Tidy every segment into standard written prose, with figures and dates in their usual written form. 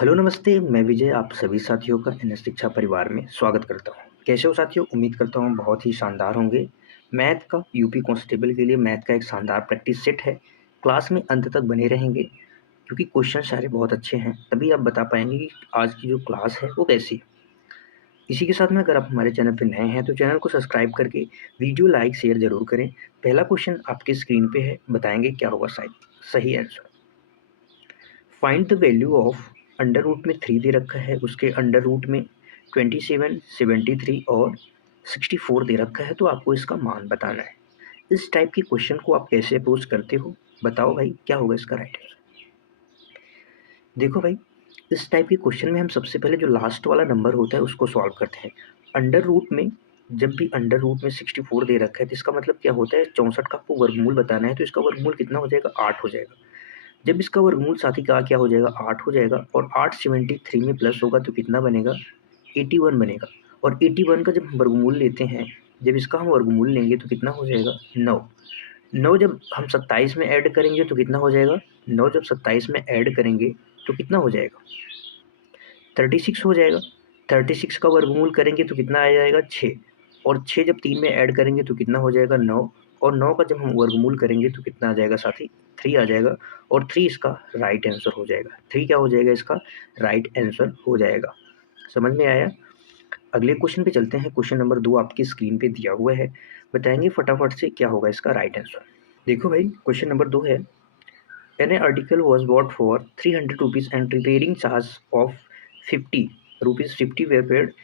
Hello नमस्ते, मैं विजय आप सभी साथियों का एनएस शिक्षा परिवार में स्वागत करता हूँ। कैसे हो साथियों? उम्मीद करता हूँ बहुत ही शानदार होंगे। मैथ का यूपी कांस्टेबल के लिए मैथ का एक शानदार प्रैक्टिस सेट है। क्लास में अंत तक बने रहेंगे क्योंकि क्वेश्चन सारे बहुत अच्छे हैं, तभी आप बता पाएंगे कि आज की जो क्लास है वो कैसी है। इसी के साथ में अगर आप हमारे चैनल पर नए हैं तो चैनल को सब्सक्राइब करके वीडियो लाइक शेयर जरूर करें। पहला क्वेश्चन आपके स्क्रीन पे है, बताएंगे क्या होगा शायद सही answer. Find the value of under root में 3 दे रखा है, उसके अंडर रूट में 27, 73 और 64 दे रखा है, तो आपको इसका मान बताना है। इस टाइप के क्वेश्चन को आप कैसे अप्रोच करते हो? बताओ भाई, क्या होगा इसका राइट आंसर? देखो भाई, इस टाइप के क्वेश्चन में हम सबसे पहले जो लास्ट वाला नंबर होता है उसको सॉल्व करते हैं। अंडर रूट में जब भी अंडर रूट में 64 दे रखा है तो इसका मतलब क्या होता है, 64 का आपको वर्गमूल बताना है, तो इसका वर्गमूल कितना हो जाएगा? 8 हो जाएगा। जब इसका वर्गमूल साथी का क्या हो जाएगा? 8 हो जाएगा और 8 73 में प्लस होगा तो कितना बनेगा? 81 बनेगा। और 81 का जब हम वर्गमूल लेते हैं, जब इसका हम वर्गमूल लेंगे तो कितना हो जाएगा? 9। 9 जब हम 27 में ऐड करेंगे तो कितना हो जाएगा? 9 जब 27 में ऐड करेंगे तो कितना हो जाएगा? 36 हो जाएगा। 36 का वर्गमूल करेंगे तो कितना आ जाएगा? 6। और 6 जब 3 में ऐड करेंगे तो कितना हो जाएगा? 9। और 9 का जब हम वर्गमूल करेंगे तो कितना आ जाएगा साथी? 3 आ जाएगा। और 3 इसका राइट आंसर हो जाएगा। 3 क्या हो जाएगा? इसका राइट आंसर हो जाएगा। समझ में आया? अगले क्वेश्चन पे चलते हैं। क्वेश्चन नंबर 2 आपकी स्क्रीन पे दिया हुआ है, बताएंगे फटाफट से क्या होगा इसका राइट आंसर। देखो भाई, क्वेश्चन नंबर 2 है, An article was bought for 300 rupees and repairing charge of 50 rupees 50 were paid.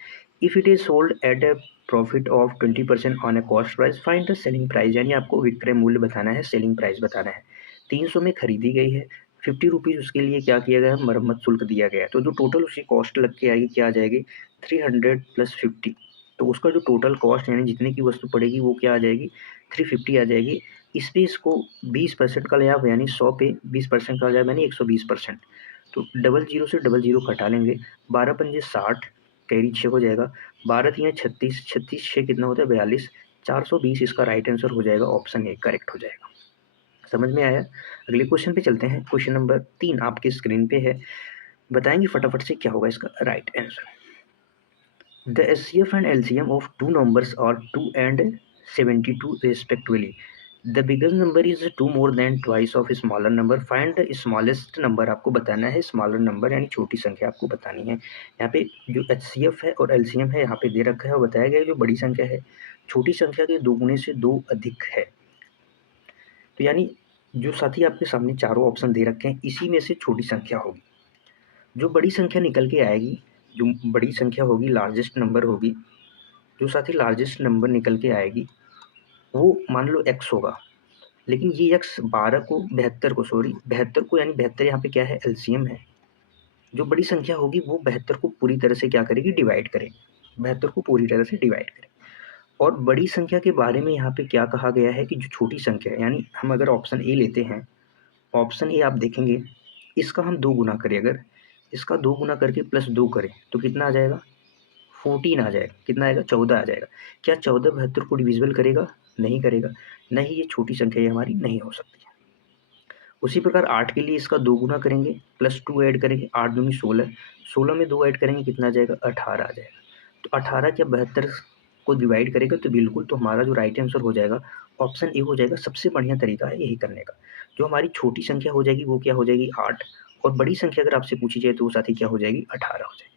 If it is sold at a profit of 20% on a cost price, find the selling price। यानी आपको विक्रय मूल्य बताना है, selling price बताना है। 300 में खरीदी गई है, 50 रुपीज़ उसके लिए क्या किया गया है? मरम्मत शुल्क दिया गया है। तो जो टोटल उसकी कॉस्ट लग के आएगी क्या आ जाएगी? 300 प्लस 50। तो उसका जो टोटल कॉस्ट यानी जितने की वस्तु पड़ेगी वो क्या आ जाएगी? 350 आ जाएगी। इस पे इसको 20% का ले आप, यानी 100 पे 20% का आ जाएगा, यानी 120%। तो डबल जीरो से डबल जीरो घटा लेंगे, 12 पंजे 60, कैरी 6 हो जाएगा, 12 तियाँ 36, 36 6 कितना होता है? 42, 420 इसका राइट आंसर हो जाएगा, ऑप्शन ए करेक्ट हो जाएगा। समझ में आया? अगले क्वेश्चन पे चलते हैं। क्वेश्चन नंबर 3 आपके स्क्रीन पे है, बताएंगे फटाफट से क्या होगा इसका right answer. The HCF and LCM of two numbers are 2 and 72 respectively. The biggest number is 2 more than twice of smaller number. Find the smallest number। आपको बताना है स्मॉलर नंबर, यानी छोटी संख्या आपको बतानी है। यहाँ पे जो HCF है और LCM है यहाँ पे दे रखा है और बताया गया है जो बड़ी संख्या है छोटी संख्या के दोगुने से 2 अधिक है। तो यानी जो साथी आपके सामने चारों ऑप्शन दे रखे हैं इसी में से छोटी संख्या होगी। जो बड़ी संख्या निकल के आएगी, जो बड़ी संख्या होगी, लार्जेस्ट नंबर होगी, जो साथी लार्जेस्ट नंबर निकल के आएगी वो मान लो x होगा। लेकिन ये x 12 को 72 को, सॉरी 72 को, यानी 72 यहाँ पे क्या है? एलसीएम है। जो बड़ी संख्या होगी वो 72 को पूरी तरह से क्या करेगी? डिवाइड करेगी। 72 को पूरी तरह से डिवाइड करेगी। और बड़ी संख्या के बारे में यहाँ पे क्या कहा गया है कि जो छोटी संख्या है, यानी हम अगर ऑप्शन ए लेते हैं, ऑप्शन ए आप देखेंगे इसका हम 2 गुना करें, अगर इसका 2 गुना करके प्लस 2 करें तो कितना आ जाएगा? 14 आ जाएगा। कितना आएगा? 14 आ जाएगा। क्या 14 72 को डिविजिबल करेगा? नहीं करेगा। नहीं, ये छोटी संख्या ये हमारी नहीं हो सकती है। उसी प्रकार 8 के लिए इसका 2 गुना करेंगे, प्लस 2 ऐड करेंगे, 8 दूनी 16, 16 में 2 ऐड करेंगे कितना आ जाएगा? 18 आ जाएगा। तो 18 क्या 72 को डिवाइड करेगा? तो बिल्कुल, तो हमारा जो राइट आंसर हो जाएगा ऑप्शन ए हो जाएगा। सबसे बढ़िया तरीका है यही करने का। जो हमारी छोटी संख्या हो जाएगी वो क्या हो जाएगी? 8। और बड़ी संख्या अगर आपसे पूछी जाए तो वो साथी क्या हो जाएगी? 18 हो जाएगी।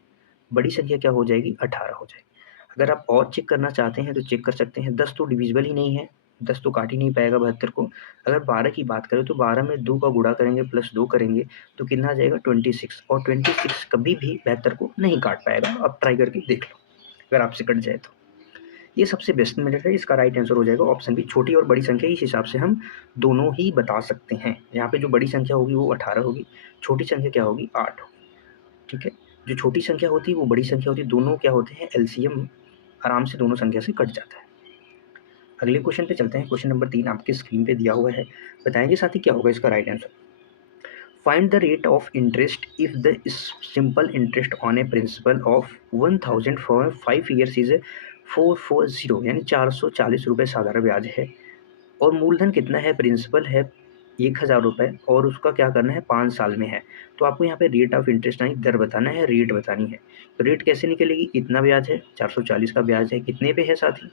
बड़ी संख्या क्या हो जाएगी? 18 हो जाएगी। अगर आप और चेक करना चाहते हैं तो चेक कर सकते हैं। 10 तो डिविजिबल ही नहीं है, 10 तो काट ही नहीं पाएगा 72 को। अगर 12 की बात करें तो 12 में 2 का गुणा करेंगे प्लस 2 करेंगे तो कितना आ जाएगा? 26। और 26 कभी भी 72 को नहीं काट पाएगा। आप ट्राई करके देख लो, अगर आपसे कट जाए तो। ये सबसे बेस्ट मेथड है। इसका राइट आंसर हो जाएगा ऑप्शन बी, छोटी और बड़ी संख्या। इस हिसाब से हम दोनों ही बता सकते हैं। यहाँ पे जो बड़ी संख्या होगी वो 18 होगी, छोटी संख्या क्या होगी? 8 होगी। ठीक है, जो छोटी संख्या होती है वो बड़ी संख्या होती है, दोनों क्या होते हैं? एलसीएम आराम से दोनों संख्या से कट जाता है। अगले क्वेश्चन पे चलते हैं। क्वेश्चन नंबर 3 आपके स्क्रीन पे दिया हुआ है, बताएंगे साथी क्या होगा इसका right answer. Find the rate of interest if the simple interest on A principle of 1000 for 5 years is 440, यानी 440 रुपये साधारण ब्याज है और मूलधन कितना है? प्रिंसिपल है ₹1000 और उसका क्या करना है 5 साल में है। तो आपको यहाँ पे रेट ऑफ इंटरेस्ट यानी दर बताना है, रेट बतानी है। तो रेट कैसे निकलेगी, इतना ब्याज है, 440 का ब्याज है, कितने पे है साथी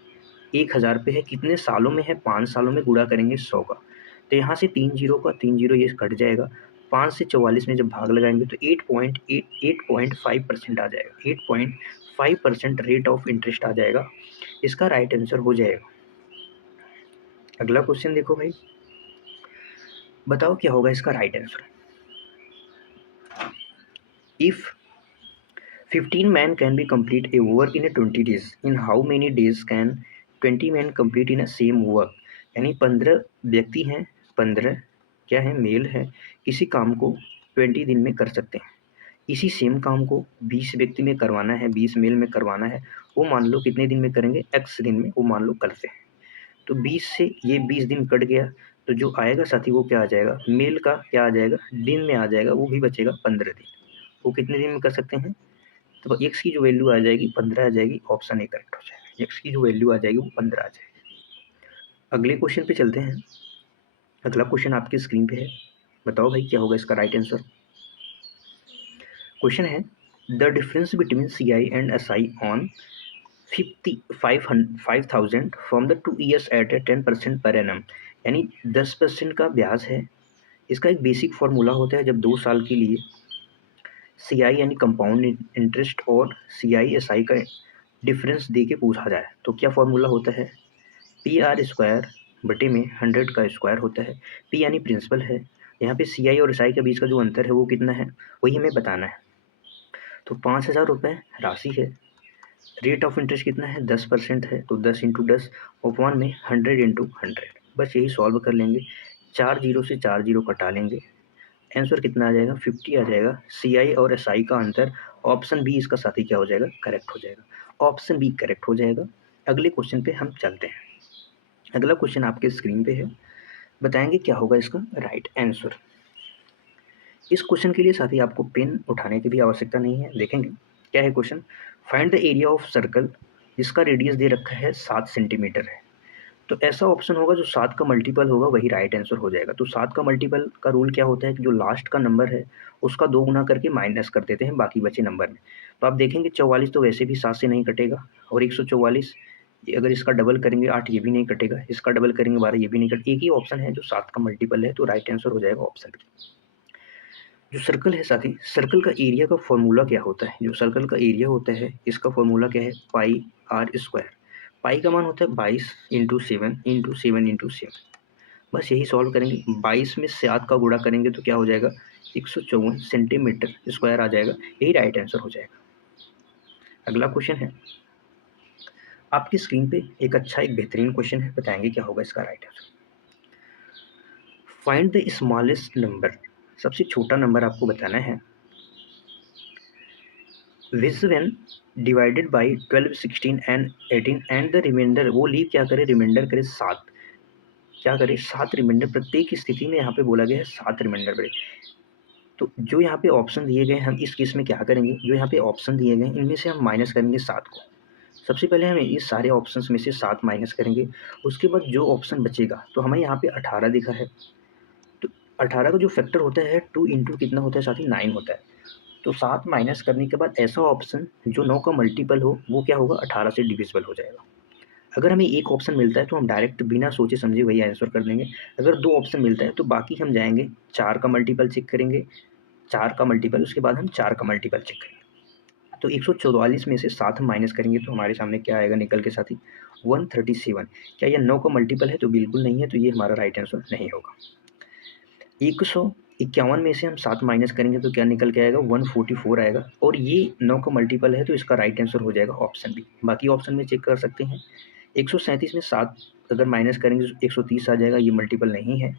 1000 पे है, कितने सालों में है 5 सालों में, गुणा करेंगे 100 का। तो यहाँ से 3 जीरो का 3 जीरो ये कट जाएगा, 5 से 44 में जब भाग लगाएंगे तो 8.5% आ जाएगा, 8.5% रेट ऑफ इंटरेस्ट आ जाएगा, इसका राइट आंसर हो जाएगा। अगला क्वेश्चन देखो भाई, बताओ क्या होगा इसका right answer. If 15 men can be complete a work in a 20 days, in how many days can 20 men complete in a same work। यानी 15 व्यक्ति हैं, 15 क्या है मेल है, किसी काम को 20 दिन में कर सकते हैं। इसी सेम काम को 20 व्यक्ति में करवाना है, 20 मेल में करवाना है, वो मान लो कितने दिन में करेंगे, x दिन में वो मान लो करते हैं। तो 20 से ये 20 दिन कट गया, तो जो आएगा साथी वो क्या आ जाएगा, मेल का क्या आ जाएगा, दिन में आ जाएगा, वो भी बचेगा 15 दिन। वो कितने दिन में कर सकते हैं, तो एक्स की जो वैल्यू आ जाएगी 15 आ जाएगी, ऑप्शन ए करेक्ट हो जाएगा, एक्स की जो वैल्यू आ जाएगी वो 15 आ जाएगी। अगले क्वेश्चन पे चलते हैं। अगला क्वेश्चन आपकी स्क्रीन पे है, बताओ भाई क्या होगा इसका राइट आंसर। क्वेश्चन है the difference between C I and S I on 5,000 from the 2 years at a 10% per annum. यानी 10% का ब्याज है, इसका एक बेसिक फार्मूला होता है जब 2 साल के लिए सी आई यानी कंपाउंड इंटरेस्ट और सी आई एस आई का डिफरेंस दे के पूछा जाए, तो क्या फार्मूला होता है, पी आर स्क्वायर बटे में 100 का स्क्वायर होता है। पी यानी प्रिंसिपल है, यहाँ पे सी आई और एस आई के बीच का जो अंतर है वो कितना है, वही हमें बताना है। तो 5,000 राशि है, रेट ऑफ इंटरेस्ट कितना है 10% है, तो 10 इंटू 10 अपॉन में 100 इंटू 100, बस यही सॉल्व कर लेंगे, 4 जीरो से 4 जीरो कटा लेंगे, आंसर कितना आ जाएगा 50 आ जाएगा। सी आई और एस आई का अंतर, ऑप्शन बी इसका साथी क्या हो जाएगा, करेक्ट हो जाएगा, ऑप्शन बी करेक्ट हो जाएगा। अगले क्वेश्चन पे हम चलते हैं। अगला क्वेश्चन आपके स्क्रीन पे है, बताएंगे क्या होगा इसका राइट आंसर। इस क्वेश्चन के लिए साथी आपको पेन उठाने की भी आवश्यकता नहीं है, देखेंगे क्या है question. Find the area of circle जिसका रेडियस दे रखा है 7 सेंटीमीटर है। तो ऐसा ऑप्शन होगा जो 7 का मल्टीपल होगा वही राइट आंसर हो जाएगा। तो 7 का मल्टीपल का रूल क्या होता है कि जो लास्ट का नंबर है उसका 2 गुना करके माइनस कर देते हैं बाकी बचे नंबर में। तो आप देखेंगे 44 तो वैसे भी 7 से नहीं कटेगा, और 144 अगर इसका डबल करेंगे 8 ये भी नहीं कटेगा, इसका डबल करेंगे 12 ये भी नहीं कटेगा, एक ही ऑप्शन है जो 7 का मल्टीपल है, तो राइट आंसर हो जाएगा ऑप्शन बी। जो सर्कल है साथी, सर्कल का एरिया का फॉर्मूला क्या होता है, जो सर्कल का एरिया होता है इसका फॉर्मूला क्या है, पाई आर स्क्वायर। पाई का मान होता है 22 इंटू 7 इंटू 7 इंटू 7, बस यही सॉल्व करेंगे, 22 में 7 का गुणा करेंगे तो क्या हो जाएगा 154 सेंटीमीटर स्क्वायर आ जाएगा, यही राइट आंसर हो जाएगा। अगला क्वेश्चन है आपकी स्क्रीन पे, एक अच्छा एक बेहतरीन क्वेश्चन है, बताएंगे क्या होगा इसका right answer. Find the smallest number, सबसे छोटा नंबर आपको बताना है, which when divided by 12, 16 and 18 and the reminder, वो लीव क्या करे, रिमाइंडर करे 7, क्या करे 7 रिमाइंडर, प्रत्येक स्थिति में यहाँ पे बोला गया है 7 रिमाइंडर बड़े। तो जो यहाँ पे ऑप्शन दिए गए हम इस केस में क्या करेंगे, जो यहाँ पे ऑप्शन दिए गए इनमें से हम माइनस करेंगे 7 को। सबसे पहले हम इस सारे ऑप्शंस में से 7 माइनस करेंगे, उसके बाद जो ऑप्शन बचेगा, तो हमें यहाँ पे 18 दिखा है, तो 18 का जो फैक्टर होता है 2 इंटू कितना होता है साथी 9 होता है। तो 7 माइनस करने के बाद ऐसा ऑप्शन जो 9 का मल्टीपल हो वो क्या होगा 18 से डिविजिबल हो जाएगा। अगर हमें एक ऑप्शन मिलता है तो हम डायरेक्ट बिना सोचे समझे वही आंसर कर देंगे, अगर 2 ऑप्शन मिलता है तो बाकी हम जाएंगे 4 का मल्टीपल चेक करेंगे, 4 का मल्टीपल, उसके बाद हम 4 का मल्टीपल चेक करेंगे। तो 144 में से 7 हम माइनस करेंगे तो हमारे सामने क्या आएगा निकल के साथी 137। क्या यह 9 का मल्टीपल है, तो बिल्कुल नहीं है, तो ये हमारा राइट आंसर नहीं होगा। 151 में से हम 7 माइनस करेंगे तो क्या निकल के आएगा 144 आएगा, और ये 9 का मल्टीपल है, तो इसका राइट आंसर हो जाएगा ऑप्शन बी। बाकी ऑप्शन में चेक कर सकते हैं, 137 में 7 अगर माइनस करेंगे तो 130 आ जाएगा, ये मल्टीपल नहीं है।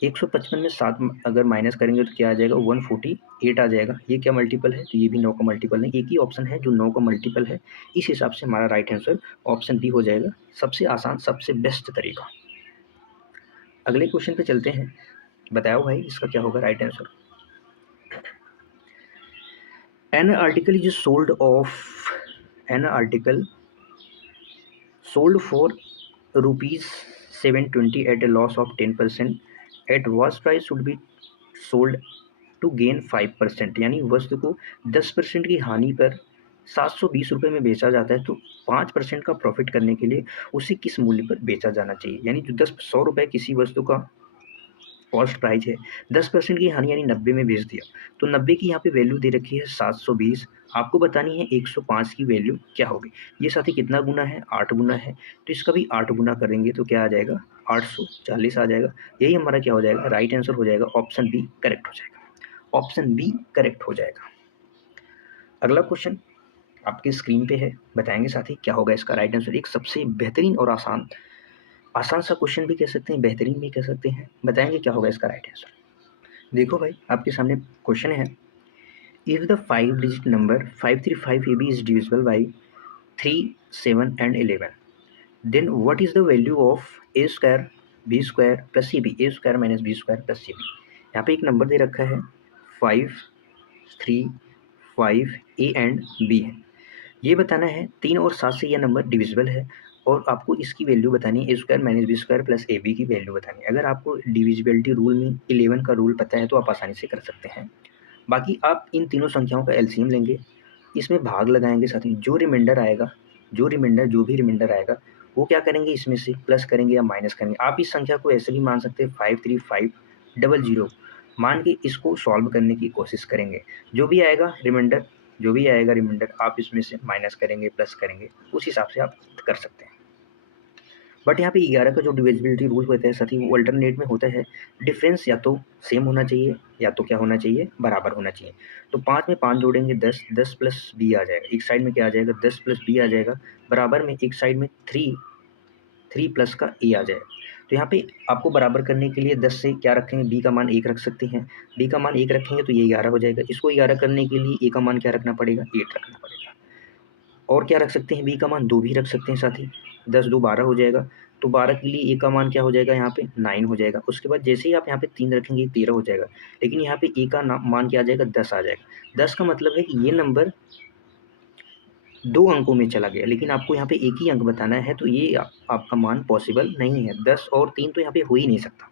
155 में 7 अगर माइनस करेंगे तो क्या आ जाएगा 148 आ जाएगा, ये क्या मल्टीपल है, तो ये भी 9 का मल्टीपल नहीं, एक ही ऑप्शन है जो 9 का मल्टीपल है, इस हिसाब से हमारा राइट आंसर ऑप्शन बी हो जाएगा, सबसे आसान सबसे बेस्ट तरीका। अगले क्वेश्चन पे चलते हैं, बताओ भाई इसका क्या होगा right answer. An article is sold of, an article sold for rupees 720 at a loss of 10%, at worst price should be sold to gain 5%, यानी वस्तु को 10% की हानि पर 720 रुपये में बेचा जाता है, तो 5% का प्रॉफिट करने के लिए उसे किस मूल्य पर बेचा जाना चाहिए। यानी जो 100 रुपये किसी वस्तु का कॉस्ट प्राइस है, 10% की हानि यानी 90 में बेच दिया, तो 90 की यहाँ पे वैल्यू दे रखी है 720, आपको बतानी है 105 की वैल्यू क्या होगी। ये साथी कितना गुना है, 8 गुना है, तो इसका भी 8 गुना करेंगे तो क्या आ जाएगा, 840 आ जाएगा। यही हमारा क्या हो जाएगा, राइट आंसर हो जाएगा, ऑप्शन बी करेक्ट हो जाएगा, ऑप्शन बी करेक्ट हो जाएगा। अगला क्वेश्चन आपकी स्क्रीन पे है, बताएंगे साथी क्या होगा इसका राइट आंसर। एक सबसे बेहतरीन और आसान आसान सा क्वेश्चन भी कह सकते हैं, बेहतरीन भी कह सकते हैं, बताएंगे क्या होगा इसका राइट आंसर। देखो भाई आपके सामने क्वेश्चन है, if the 5 digit number 535AB is divisible by 3, 7 and 11, then what is the value of a square b square plus cb, a square minus b square plus cb। यहाँ पे एक number दे रखा है 5, 3, 5 a एंड b है, ये बताना है 3 और 7 से यह नंबर डिविजिबल है और आपको इसकी वैल्यू बतानी है, a square minus b square plus a b की वैल्यू बतानी है। अगर आपको डिविजिबिलिटी रूल में 11 का रूल पता है तो आप आसानी से कर सकते हैं। बाकी आप इन तीनों संख्याओं का एलसीएम लेंगे, इसमें भाग लगाएंगे, साथ ही जो रिमाइंडर आएगा, जो भी रिमाइंडर आएगा वो क्या करेंगे, इसमें से प्लस करेंगे या माइनस करेंगे। आप इस संख्या को ऐसे भी मान सकते हैं 53500 मान के इसको सॉल्व करने की कोशिश करेंगे। जो भी आएगा रिमाइंडर आप इसमें से माइनस करेंगे, प्लस करेंगे, उस हिसाब से आप कर सकते हैं। बट यहाँ पे 11 का जो डिविजिबिलिटी रूल होता है साथी, वो अल्टरनेट में होता है, डिफरेंस या तो सेम होना चाहिए या तो क्या होना चाहिए, बराबर होना चाहिए। तो 5 में 5 जोड़ेंगे 10, 10 प्लस बी आ जाएगा, एक साइड में क्या आ जाएगा 10 प्लस बी आ जाएगा, बराबर में एक साइड में 3 प्लस का ए आ जाएगा। तो यहाँ पे आपको बराबर करने के लिए 10 से क्या रखेंगे, बी का मान 1 रख सकते हैं, बी का मान 1 रखेंगे तो ये 11 हो जाएगा। इसको 11 करने के लिए ए का मान क्या रखना पड़ेगा, 8 रखना पड़ेगा। और क्या रख सकते हैं, बी का मान 2 भी रख सकते हैं साथी, 10 2 12 हो जाएगा। तो 12 के लिए ए का मान क्या हो जाएगा, यहाँ पे 9 हो जाएगा। उसके बाद जैसे ही आप यहाँ पे 3 रखेंगे 13 हो जाएगा, लेकिन यहाँ पे ए का मान क्या आ जाएगा, 10 आ जाएगा। 10 का मतलब है कि ये नंबर 2 अंकों में चला गया, लेकिन आपको यहाँ पे एक ही अंक बताना है, तो ये आपका मान पॉसिबल नहीं है। 10 और 3 तो यहाँ पे हो ही नहीं सकता।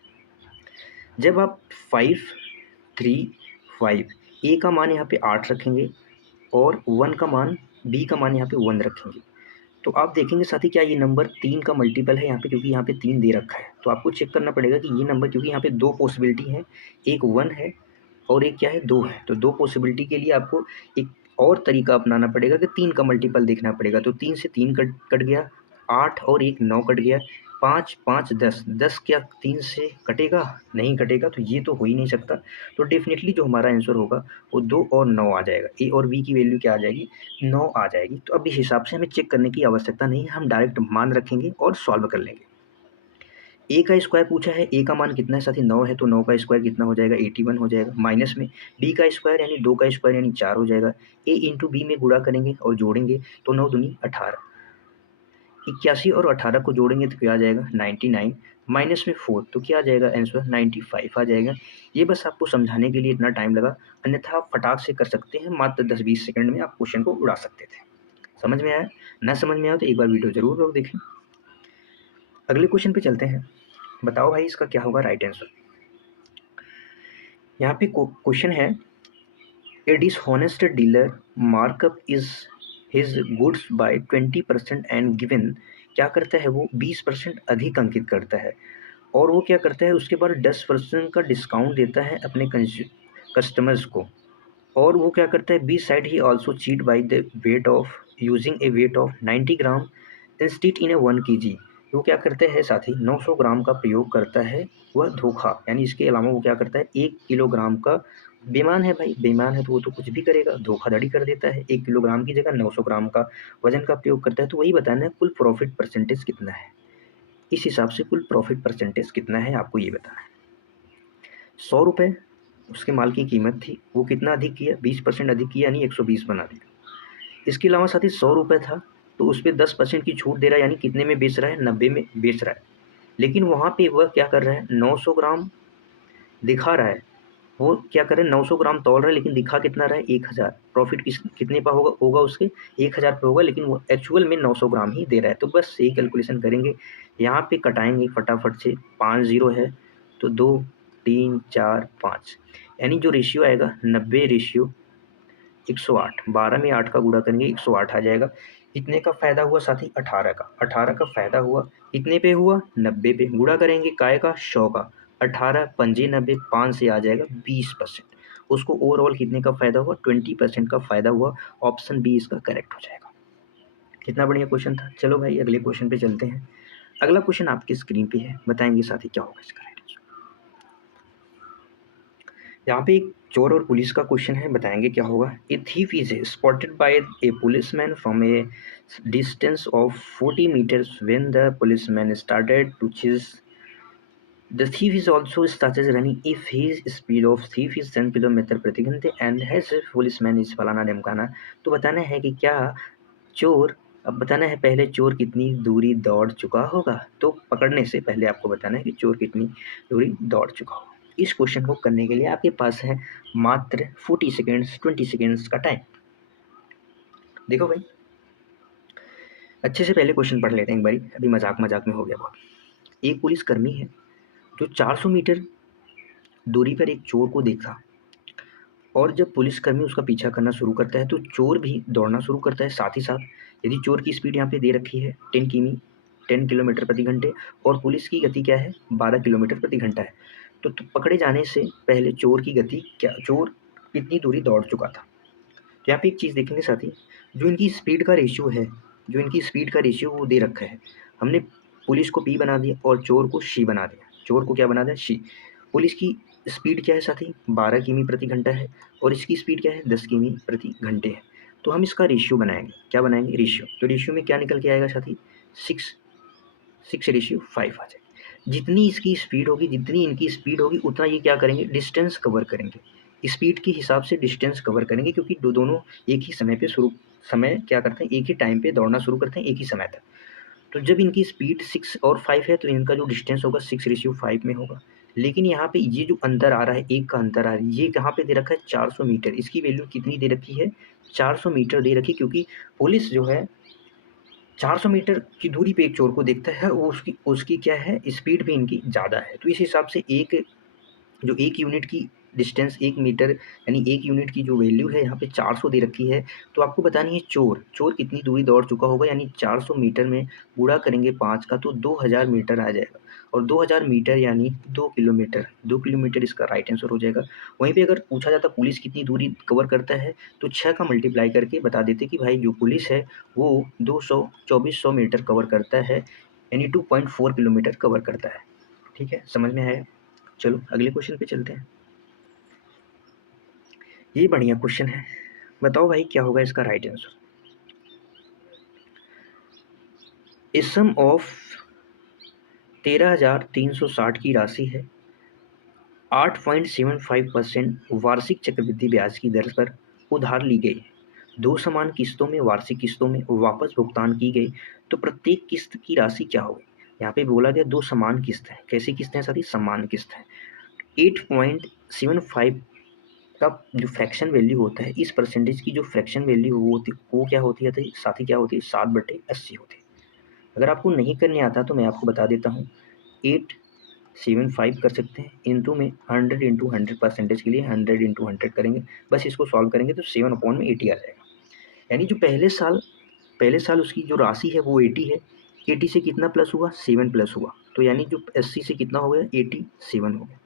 जब आप 5, 3, 5 ए का मान यहाँ पे 8 रखेंगे और 1 का मान, बी का मान यहाँ पे 1 रखेंगे, तो आप देखेंगे साथी क्या ये नंबर 3 का मल्टीपल है यहाँ पे, क्योंकि यहाँ पे 3 दे रखा है। तो आपको चेक करना पड़ेगा कि ये नंबर, क्योंकि यहाँ पे 2 पॉसिबिलिटी है, एक 1 है और एक क्या है, 2 है। तो 2 पॉसिबिलिटी के लिए आपको एक और तरीका अपनाना पड़ेगा कि 3 का मल्टीपल देखना पड़ेगा। तो 3 से 3 कट गया, 8 और 1 9 कट गया, 5 5 10, 10 क्या 3 से कटेगा, नहीं कटेगा, तो ये तो हो ही नहीं सकता। तो डेफिनेटली जो हमारा आंसर होगा वो 2 और 9 आ जाएगा। ए और बी की वैल्यू क्या आ जाएगी, 9 आ जाएगी। तो अब इस हिसाब से हमें चेक करने की आवश्यकता नहीं है, हम डायरेक्ट मान रखेंगे और सॉल्व कर लेंगे। ए का स्क्वायर पूछा है, ए का मान कितना है साथी, 9 है, तो 9 का स्क्वायर कितना हो जाएगा, 81 हो जाएगा। माइनस में बी का स्क्वायर यानी 2 का स्क्वायर यानी 4 हो जाएगा। ए इंटू बी में गुणा करेंगे और जोड़ेंगे तो 9 दूनी 18, 81 और 18 को जोड़ेंगे तो क्या आ जाएगा 99, माइनस में 4 तो क्या आ जाएगा आंसर 95 आ जाएगा। ये बस आपको समझाने के लिए इतना टाइम लगा, अन्यथा आप फटाक से कर सकते हैं, मात्र 10-20 सेकंड में आप क्वेश्चन को उड़ा सकते थे। समझ में आया, ना समझ में आया तो एक बार वीडियो जरूर देखें। अगले क्वेश्चन पे चलते हैं, बताओ भाई इसका क्या होगा राइट आंसर। यहाँ पे क्वेश्चन है, ए dishonest dealer markup is his goods by 20% and given, क्या करता है वो 20% अधिक अंकित करता है और वो क्या करता है उसके बाद 10% का डिस्काउंट देता है अपने कस्टमर्स को। और वो क्या करता है, besides he also cheat by the weight of using a weight of 90 gram instead in a 1 kg। वो क्या करते हैं साथी 900 ग्राम का प्रयोग करता है, वह धोखा, यानी इसके अलावा वो क्या करता है 1 किलोग्राम का, बेईमान है भाई, बेईमान है तो वो तो कुछ भी करेगा, धोखाधड़ी कर देता है, 1 किलोग्राम की जगह 900 ग्राम का वजन का प्रयोग करता है। तो वही बताना है कुल प्रॉफिट परसेंटेज कितना है, इस हिसाब से कुल प्रॉफिट परसेंटेज कितना है आपको ये बताना है। 100 रुपये उसके माल की कीमत थी, वो कितना अधिक किया, 20% अधिक किया यानी 120 बना दिया। इसके अलावा साथी 100 रुपये था तो उस पर 10% की छूट दे रहा है, यानी कितने में बेच रहा है, 90 में बेच रहा है। लेकिन वहाँ पे वह क्या कर रहा है, 900 ग्राम दिखा रहा है, वो क्या कर रहा है 900 ग्राम तौल रहा है, लेकिन दिखा कितना रहा है 1000। प्रॉफिट कितने पर होगा उसके 1000 पे होगा, लेकिन वो एक्चुअल में 900 ग्राम ही दे रहा है। तो बस सही कैलकुलेशन करेंगे, यहाँ पे कटाएंगे फटाफट से, 5 0 है तो 2 3, 4, 5, यानी जो रेशियो आएगा 90:108। 12 में 8 का गुणा करेंगे 108 आ जाएगा। कितने का फायदा हुआ साथी? 18 का। 18 का फायदा हुआ कितने पे हुआ? 90 पे। गुणा करेंगे काय का? 100 का। 18 पंजे 90, 5 से आ जाएगा 20%। उसको ओवरऑल कितने का फायदा हुआ? 20% का फायदा हुआ। ऑप्शन बी इसका करेक्ट हो जाएगा। कितना बढ़िया क्वेश्चन था। चलो भाई अगले क्वेश्चन पे चलते हैं। अगला क्वेश्चन आपकी स्क्रीन पे है, बताएंगे साथी क्या होगा इसका राइट आंसर। यहाँ पे एक चोर और पुलिस का क्वेश्चन है, बताएंगे क्या होगा। A thief is spotted by a policeman from a distance of 40 meters when the policeman started to chase the thief is also started running if his speed of thief is 10 kilometre प्रति घंटे and has policeman is फलाना ढमकाना। तो बताना है कि क्या चोर, अब बताना है पहले चोर कितनी दूरी दौड़ चुका होगा। तो पकड़ने से पहले आपको बताना है कि चोर कितनी दूरी दौड़ चुका होगा। इस क्वेश्चन को करने के लिए आपके पास है मात्र 40 सेकेंड्स 20 सेकेंड्स का टाइम। देखो भाई अच्छे से पहले क्वेश्चन पढ़ लेते हैं एक बारी, अभी मजाक मजाक में हो गया बहुत। एक पुलिसकर्मी है जो 400 मीटर दूरी पर एक चोर को देखा, और जब पुलिसकर्मी उसका पीछा करना शुरू करता है तो चोर भी दौड़ना शुरू करता है साथ ही साथ। यदि चोर की स्पीड यहाँ पे दे रखी है 10 किलोमीटर प्रति घंटे और पुलिस की गति क्या है 12 किलोमीटर प्रति घंटा है, तो पकड़े जाने से पहले चोर की गति क्या, चोर कितनी दूरी दौड़ चुका था। तो यहाँ पे एक चीज़ देखेंगे साथी, जो इनकी स्पीड का रेशियो है, जो इनकी स्पीड का रेशियो वो दे रखा है। हमने पुलिस को पी बना दिया और चोर को शी बना दिया, चोर को क्या बना दिया? शी। पुलिस की स्पीड क्या है साथी? 12 किमी प्रति घंटा है और इसकी स्पीड क्या है? 10 किमी प्रति घंटे है। तो हम इसका रेशियो बनाएंगे, क्या बनाएंगे? रेशियो। तो रेशियो में क्या निकल के आएगा साथी? 6:5 आ जाएगा। जितनी इसकी स्पीड होगी, जितनी इनकी स्पीड होगी, उतना ये क्या करेंगे? डिस्टेंस कवर करेंगे। स्पीड के हिसाब से डिस्टेंस कवर करेंगे, क्योंकि दोनों एक ही समय पे समय क्या करते हैं? एक ही टाइम पे दौड़ना शुरू करते हैं एक ही समय तक। तो जब इनकी स्पीड 6 और 5 है तो इनका जो डिस्टेंस होगा 6:5 में होगा। लेकिन यहाँ पे ये जो अंतर आ रहा है, एक का अंतर आ रहा है, ये कहाँ पे दे रखा है? 400 मीटर। इसकी वैल्यू कितनी दे रखी है? 400 मीटर दे रखी, क्योंकि पुलिस जो है 400 मीटर की दूरी पे एक चोर को देखता है, वो उसकी उसकी क्या है? स्पीड भी इनकी ज़्यादा है। तो इस हिसाब से जो 1 यूनिट की डिस्टेंस 1 मीटर, यानी 1 यूनिट की जो वैल्यू है यहाँ पे 400 दे रखी है। तो आपको बतानी है चोर कितनी दूरी दौड़ चुका होगा, यानी 400 मीटर में गुणा करेंगे 5 का तो 2000 मीटर आ जाएगा। और 2000 मीटर यानी 2 किलोमीटर। 2 किलोमीटर इसका राइट आंसर हो जाएगा। वहीं पे अगर पूछा जाता पुलिस कितनी दूरी कवर करता है तो 6 का मल्टीप्लाई करके बता देते कि भाई जो पुलिस है वो 2400 मीटर कवर करता है, यानी 2.4 किलोमीटर कवर करता है। ठीक है, समझ में आया? चलो अगले क्वेश्चन पे चलते हैं। ये बढ़िया क्वेश्चन है, बताओ भाई क्या होगा इसका right answer. A sum of 13,360 की राशि है 8.75% वार्षिक चक्रवृद्धि ब्याज की दर पर उधार ली गई है। दो समान किस्तों में वार्षिक किस्तों में वापस भुगतान की गई, तो प्रत्येक किस्त की राशि क्या होगी? यहाँ पे बोला गया दो समान किस्त है। कैसी किस्त है साथी? समान किस्त है। 8.75 का जो फ्रैक्शन वैल्यू होता है, इस परसेंटेज की जो फ्रैक्शन वैल्यू वो क्या होती है साथी? क्या होती है? 7/80 होती है। अगर आपको नहीं करने आता तो मैं आपको बता देता हूँ, 875 कर सकते हैं, इंटू में 100 इंटू 100 परसेंटेज के लिए 100 इंटू 100 करेंगे, बस इसको सॉल्व करेंगे तो 7/80 आ जाएगा। यानी जो पहले साल उसकी जो राशि है वो 80 है। 80 से कितना प्लस हुआ? 7 प्लस हुआ, तो यानी जो 80 से कितना हो गया? 87 हो गया।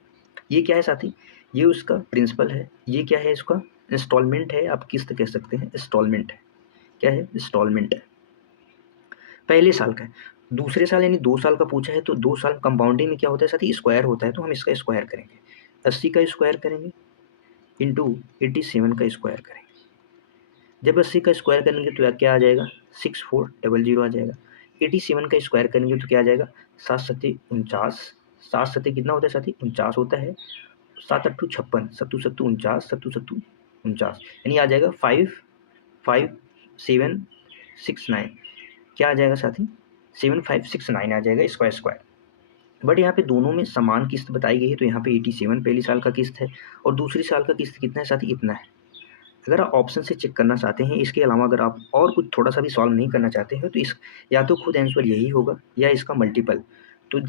ये क्या है साथी? ये उसका प्रिंसिपल है। ये क्या है? इसका इंस्टॉलमेंट है, आप किस्त कह सकते हैं, इंस्टॉलमेंट है। क्या है? इंस्टॉलमेंट है, पहले साल का है। दूसरे साल यानी 2 साल का पूछा है तो 2 साल कंपाउंडिंग में क्या होता है साथी? स्क्वायर होता है, तो हम इसका स्क्वायर करेंगे। 80 का स्क्वायर करेंगे इंटू 87 का स्क्वायर करेंगे। जब 80 का स्क्वायर करेंगे तो क्या आ जाएगा? 6400 आ जाएगा। 87 का स्क्वायर करेंगे तो क्या आ जाएगा? 7×7 = 49। 7×7 कितना होता है साथी? 49 होता है। 7×8 = 56, 7×7 = 49, 7×7 = 49, यानी आ जाएगा 55769। क्या आ जाएगा साथी? 7569 आ जाएगा इसका स्क्वायर। बट यहाँ पे दोनों में समान किस्त बताई गई है, तो यहाँ पे 87 पहली साल का किस्त है और दूसरी साल का किस्त कितना है साथी? इतना है। अगर आप ऑप्शन से चेक करना चाहते हैं, इसके अलावा अगर आप और कुछ थोड़ा सा भी सॉल्व नहीं करना चाहते हैं तो इस या तो खुद आंसर यही होगा या इसका मल्टीपल। तो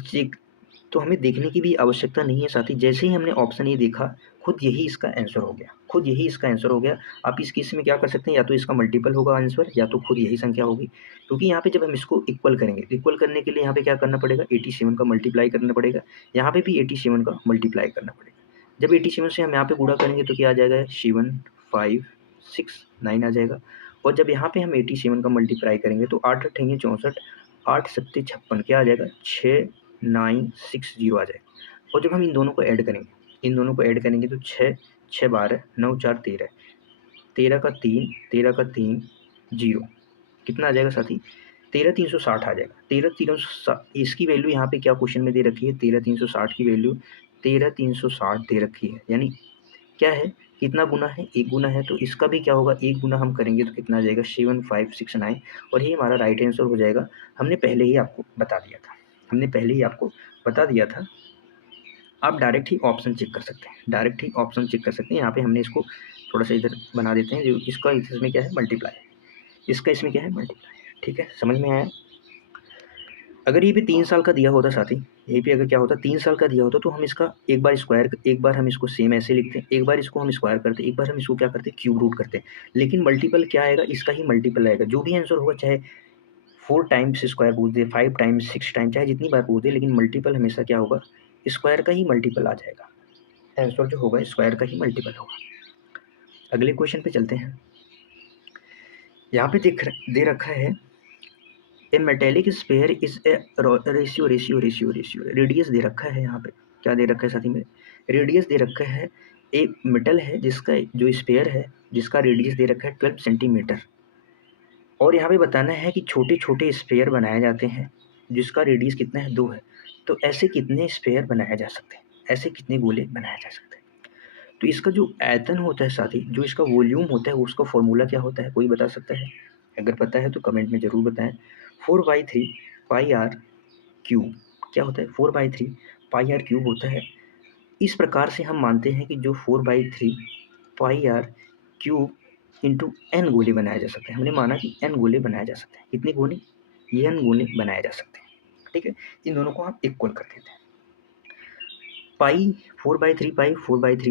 तो हमें देखने की भी आवश्यकता नहीं है साथी। जैसे ही हमने ऑप्शन ए देखा, खुद यही इसका आंसर हो गया, खुद यही इसका आंसर हो गया। आप इस केस में क्या कर सकते हैं, या तो इसका मल्टीपल होगा आंसर, या तो खुद यही संख्या होगी। क्योंकि यहाँ पे जब हम इसको इक्वल करेंगे, इक्वल करने के लिए यहाँ पे क्या करना पड़ेगा, 87 का मल्टीप्लाई करना पड़ेगा। यहाँ पे भी 87 का मल्टीप्लाई करना पड़ेगा। जब 87 से हम यहाँ पे गुणा करेंगे तो क्या आ जाएगा, 7 5 6 9 आ जाएगा। और जब यहाँ पे हम 87 का मल्टीप्लाई करेंगे तो 8 अठेंगे 64, 8 सत्ते 56, क्या आ जाएगा, 6960 आ जाएगा। और जब हम इन दोनों को ऐड करेंगे, इन दोनों को ऐड करेंगे तो 6 6 12 9 4 13, 13 का 3, 13 का 3 0, कितना आ जाएगा साथी, 13,360 आ जाएगा। 13,360 इसकी वैल्यू यहाँ पे क्या क्वेश्चन में दे रखी है, 13,360 की वैल्यू 13,360 दे रखी है। यानी क्या है, कितना गुना है, एक गुना है। तो इसका भी क्या होगा, एक गुना हम करेंगे तो कितना आ जाएगा, 7569। और ये हमारा राइट आंसर हो जाएगा। हमने पहले ही आपको बता दिया था, हमने पहले ही आपको बता दिया था। आप डायरेक्ट ही ऑप्शन चेक कर सकते हैं, डायरेक्ट ही ऑप्शन चेक कर सकते हैं। यहाँ पे हमने इसको थोड़ा सा इधर बना देते हैं, जो इसका इसमें क्या है, मल्टीप्लाई है, इसका इसमें क्या है, मल्टीप्लाई है। ठीक है, समझ में आया। अगर ये भी 3 साल का दिया होता साथी, यहीं पे अगर क्या होता, 3 साल का दिया होता तो हम इसका एक बार स्क्वायर, एक बार हम इसको सेम ऐसे लिखते हैं, एक बार इसको हम स्क्वायर करते, एक बार हम इसको क्या करते, क्यूब रूट करते। लेकिन मल्टीपल क्या आएगा, इसका ही मल्टीपल आएगा। जो भी आंसर होगा, चाहे 4 टाइम्स स्क्वायर पूछ दे, 5 टाइम्स, 6 टाइम, चाहे जितनी बार पूछ दे, लेकिन मल्टीपल हमेशा क्या होगा, स्क्वायर का ही मल्टीपल आ जाएगा। आंसर जो होगा स्क्वायर का ही मल्टीपल होगा। अगले क्वेश्चन पे चलते हैं। यहाँ पे दे रखा है, a metallic sphere is a ratio radius दे रखा है। यहाँ पे क्या दे रखा है साथी में, रेडियस दे रखा है। एक मेटल है जिसका जो स्फीयर है, जिसका रेडियस दे रखा है 12 सेंटीमीटर। और यहाँ पे बताना है कि छोटे छोटे स्फीयर बनाए जाते हैं जिसका रेडियस कितना है, 2 है। तो ऐसे कितने स्फीयर बनाए जा सकते हैं, ऐसे कितने गोले बनाए जा सकते हैं। तो इसका जो आयतन होता है साथी, जो इसका वॉल्यूम होता है, उसका फॉर्मूला क्या होता है, कोई बता सकता है। अगर पता है तो कमेंट में ज़रूर बताएं। 4/3 पाई आर क्यूब क्या होता है, 4/3 पाई आर क्यूब होता है। इस प्रकार से हम मानते हैं कि जो 4/3 पाई आर क्यूब इंटू एन गोले बनाया जा सकते हैं। हमने माना कि एन गोले बनाए जा सकते हैं। कितने गोले, ये एन गोले बनाए जा सकते हैं। ठीक है, इन दोनों को हम इक्वल कर देते हैं। पाई 4/3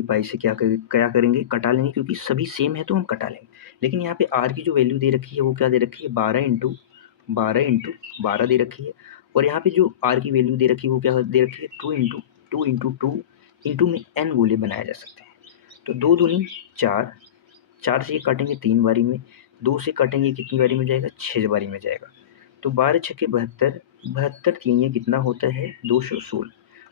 पाई से क्या करेंगे, कटा लेंगे, क्योंकि सभी सेम है तो हम कटा लेंगे। लेकिन यहाँ पे आर की जो वैल्यू दे रखी है वो क्या दे रखी है, 12 दे रखी है। और यहाँ पे जो आर की वैल्यू दे रखी है वो क्या दे रखी है, 2 इंटू में एन गोले बनाए जा सकते हैं। तो 2 दूनी 4, 4 से ये काटेंगे 3 बारी में, 2 से काटेंगे कितनी बारी में जाएगा, 6 बारी में जाएगा। तो 12 छक्के 72, 72 तीन ये कितना होता है, 216।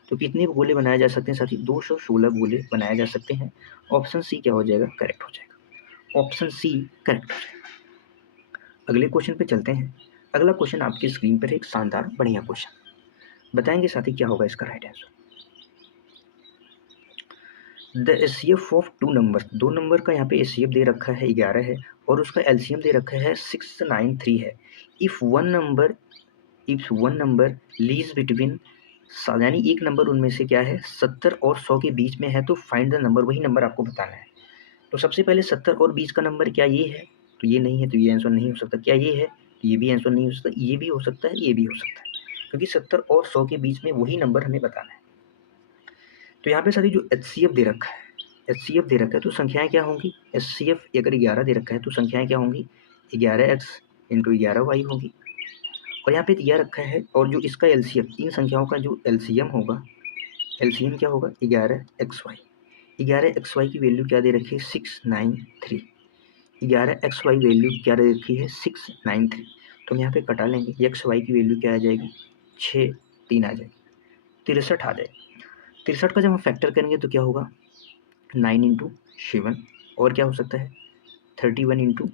तो कितने गोले बनाए जा सकते हैं साथी, 216 गोले बनाए जा सकते हैं। ऑप्शन सी क्या हो जाएगा, करेक्ट हो जाएगा। ऑप्शन सी करेक्ट हो जाएगा। अगले क्वेश्चन पे चलते हैं। अगला क्वेश्चन आपकी स्क्रीन पर एक शानदार बढ़िया क्वेश्चन, बताएंगे साथी क्या होगा इसका right answer. The HCF of 2 number, 2 number का यहाँ पे एचसीएफ दे रखा है 11 है, और उसका एलसीएम दे रखा है 693 है। If one number lease between, यानी एक नंबर उनमें से क्या है, 70 और 100 के बीच में है, तो फाइंड द नंबर, वही नंबर आपको बताना है। तो सबसे पहले 70 और 20 का नंबर क्या ये है, तो ये नहीं है, तो ये आंसर नहीं हो सकता। क्या ये है, तो ये भी आंसर नहीं हो सकता। ये भी हो सकता है, ये भी हो सकता है, क्योंकि 70 और 100 के बीच में वही नंबर हमें बताना है। तो यहाँ पे सारी जो एचसीएफ दे रखा है, एचसीएफ दे रखा है, तो संख्याएं क्या होंगी, एचसीएफ अगर 11 दे रखा है तो संख्याएं क्या होंगी, 11x इंटू 11y होगी। और यहाँ पे दिया रखा है, और जो इसका एलसीएम, इन संख्याओं का जो एलसीएम होगा, एलसीएम क्या होगा, 11xy। 11xy की वैल्यू क्या दे रखी है, 693। 11xy वैल्यू क्या दे रखी है, 693। तो हम यहाँ पे कटा लेंगे, xy की वैल्यू क्या आ जाएगी, 6 3 आ जाएगी, 63 आ जाएगी। 63 का जब हम फैक्टर करेंगे तो क्या होगा, 9 इंटू 7, और क्या हो सकता है, 31 इंटू,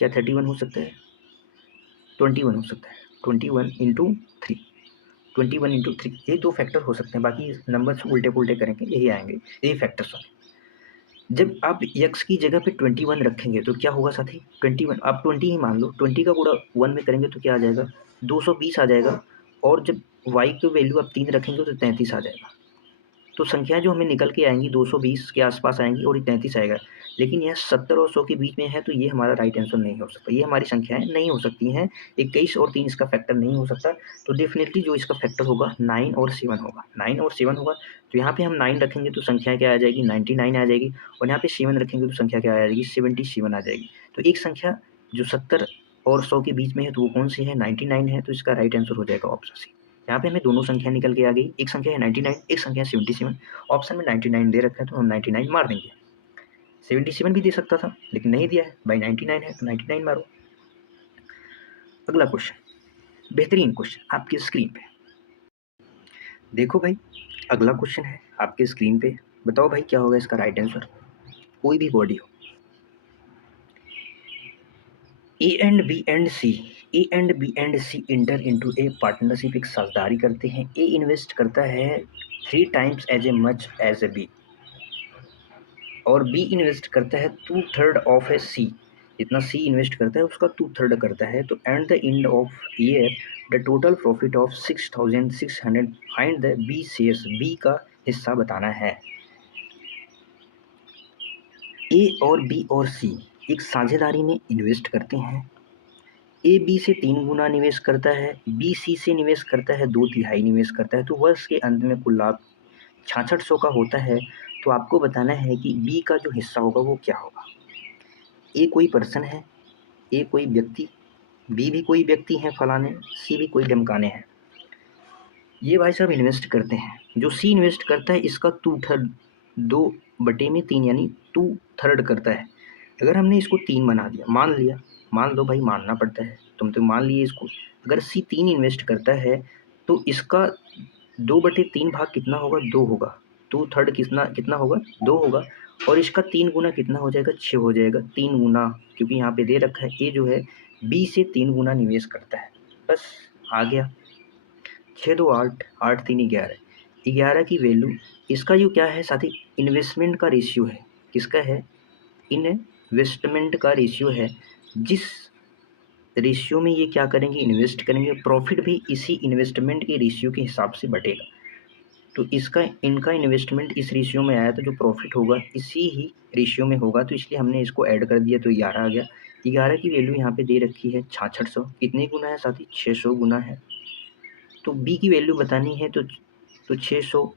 क्या 31 हो सकता है, 21 हो सकता है, 21 इंटू 3, 21 इंटू 3, ये 2 फैक्टर हो सकते हैं। बाकी नंबर उल्टे पुल्टे करेंगे, यही आएंगे, यही फैक्टर्स होंगे। जब आप x की जगह पे 21 रखेंगे तो क्या होगा साथी, 21 आप 20 ही मान लो, 20 का गुणा 1 में करेंगे तो क्या आ जाएगा, 220 आ जाएगा। और जब y की वैल्यू आप 3 रखेंगे तो 33 आ जाएगा। तो संख्या जो हमें निकल के आएंगी 220 के आसपास आएंगी और 33 आएगा, लेकिन यह 70 और 100 के बीच में है, तो ये हमारा राइट आंसर नहीं हो सकता। ये हमारी संख्याएं नहीं हो सकती हैं। 21 और 3 इसका फैक्टर नहीं हो सकता। तो डेफिनेटली जो इसका फैक्टर होगा 9 और 7 होगा। 9 और 7 होगा, तो यहाँ पे हम 9 रखेंगे तो संख्या क्या आ जाएगी, 99 आ जाएगी, और यहाँ पे 7 रखेंगे तो संख्या क्या आ जाएगी, 77 आ जाएगी। तो एक संख्या जो 70 और 100 के बीच में है तो वो कौन सी है, 99 है। तो इसका राइट आंसर हो जाएगा ऑप्शन सी। यहाँ पे हमें दोनों संख्या निकल के आ गई, एक संख्या है 99, एक संख्या है 77। ऑप्शन में 99 दे रखा है तो हम 99 मार देंगे। 77 भी दे सकता था लेकिन नहीं दिया है भाई, 99 है तो 99 मारो। अगला क्वेश्चन, बेहतरीन क्वेश्चन आपकी स्क्रीन पे देखो भाई। अगला क्वेश्चन है आपके स्क्रीन पे, बताओ भाई क्या होगा इसका राइट आंसर। कोई भी बॉडी हो, A and B and C, A and B and C enter into a partnership, एक साझेदारी करते हैं। ए इन्वेस्ट करता है 3 times as a much as a B, और बी इन्वेस्ट करता है 2/3 ऑफ ए सी, जितना सी इन्वेस्ट करता है उसका 2/3 करता है। तो at the end of year the total profit of 6600, find the B shares, B का हिस्सा बताना है। ए और बी और सी एक साझेदारी में इन्वेस्ट करते हैं। ए बी से 3 गुना निवेश करता है, बी सी से निवेश करता है 2/3 निवेश करता है। तो वर्ष के अंत में कुल लाभ 6600 का होता है। तो आपको बताना है कि बी का जो हिस्सा होगा वो क्या होगा। ए कोई पर्सन है, ए कोई व्यक्ति, बी भी कोई व्यक्ति है फलाने, सी भी कोई ढमकाने हैं। ये भाई साहब इन्वेस्ट करते हैं। जो सी इन्वेस्ट करता है इसका 2/3, 2/3 यानी 2/3 करता है। अगर हमने इसको 3 बना दिया, मान लिया, मान लो भाई, मानना पड़ता है, तुम तो मान लिए इसको। अगर सी 3 इन्वेस्ट करता है तो इसका 2/3 भाग कितना होगा, 2 होगा। 2/3 कितना कितना होगा, 2 होगा। और इसका 3 गुना कितना हो जाएगा, 6 हो जाएगा। 3 गुना, क्योंकि यहाँ पे दे रखा है ए जो है बी से 3 गुना निवेश करता है। बस आ गया। 6 2 8, 8 3 11, 11 की वैल्यू, इसका जो क्या है साथी, इन्वेस्टमेंट का रेशियो है। किसका है, इन्वेस्टमेंट का रेशियो है। जिस रेशियो में ये क्या करेंगे, इन्वेस्ट करेंगे, प्रॉफिट भी इसी इन्वेस्टमेंट के रेशियो के हिसाब से बटेगा। तो इसका इनका इन्वेस्टमेंट इस रेशियो में आया तो जो प्रॉफिट होगा इसी ही रेशियो में होगा। तो इसलिए हमने इसको ऐड कर दिया तो 11 आ गया। 11 की वैल्यू यहाँ पे दे रखी है 6600, कितने गुना है साथी, 600 गुना है। तो बी की वैल्यू बतानी है तो 600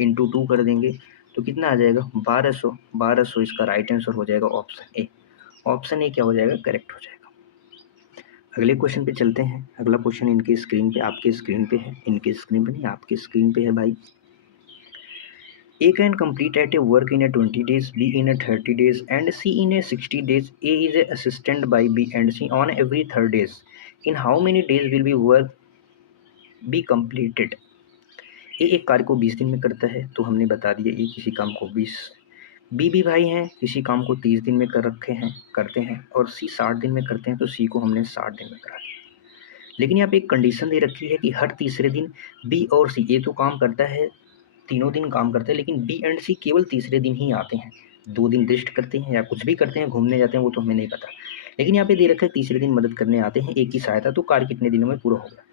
इंटू 2 कर देंगे तो कितना आ जाएगा, 1200। 1200 इसका राइट आंसर हो जाएगा ऑप्शन ए। ऑप्शन ए क्या हो जाएगा, करेक्ट हो जाएगा। अगले क्वेश्चन पे चलते हैं। अगला क्वेश्चन इनके स्क्रीन पे, आपके स्क्रीन पे है, इनके स्क्रीन पे नहीं आपके स्क्रीन पे है भाई। A can complete at a work in a 20 days, B in a 30 days, and C in a 60 days. A is a assisted by B and C on every 3 days. In how many days will be work be completed? ए एक कार्य को 20 दिन में करता है, तो हमने बता दिया ए किसी काम को 20। बी भी भाई हैं, किसी काम को 30 दिन में कर रखे हैं, करते हैं, और सी 60 दिन में करते हैं, तो सी को हमने 60 दिन में करा दिया। लेकिन यहाँ पे एक कंडीशन दे रखी है कि हर तीसरे दिन बी और सी, ए तो काम करता है, तीनों दिन काम करते हैं, लेकिन बी एंड सी केवल तीसरे दिन ही आते हैं। 2 दिन रेस्ट करते हैं या कुछ भी करते हैं, घूमने जाते हैं, वो तो हमें नहीं पता। लेकिन यहाँ पे दे रखा है तीसरे दिन मदद करने आते हैं एक की सहायता, तो कार्य कितने दिनों में पूरा होगा।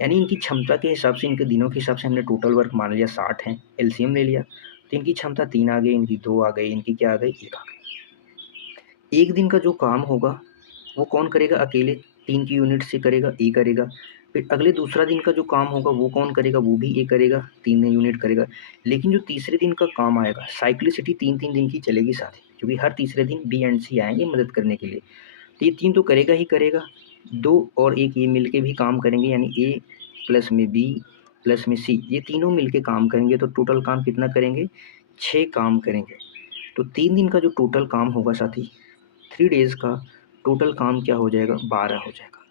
यानी इनकी क्षमता के हिसाब से, इनके दिनों के हिसाब से हमने टोटल वर्क मान लिया 60 है, एलसीएम ले लिया, तो इनकी क्षमता 3 आ गई, इनकी 2 आ गई, इनकी क्या आ गई, 1 आ गई। एक दिन का जो काम होगा वो कौन करेगा, अकेले 3 की यूनिट से करेगा, ए करेगा। फिर अगले दूसरा दिन का जो काम होगा वो कौन करेगा, वो भी ए करेगा, 3 यूनिट करेगा। लेकिन जो तीसरे दिन का काम आएगा, साइक्लिसिटी 3-3 दिन की चलेगी साथ ही, क्योंकि हर तीसरे दिन बी एंड सी आएंगे मदद करने के लिए। तो ये 3 तो करेगा ही करेगा, 2 और 1 ये मिलके भी काम करेंगे, यानी ए प्लस में बी प्लस में सी, ये तीनों मिलके काम करेंगे। तो टोटल काम कितना करेंगे, 6 काम करेंगे। तो 3 दिन का जो टोटल काम होगा साथी, 3 डेज़ का टोटल काम क्या हो जाएगा, 12 हो जाएगा।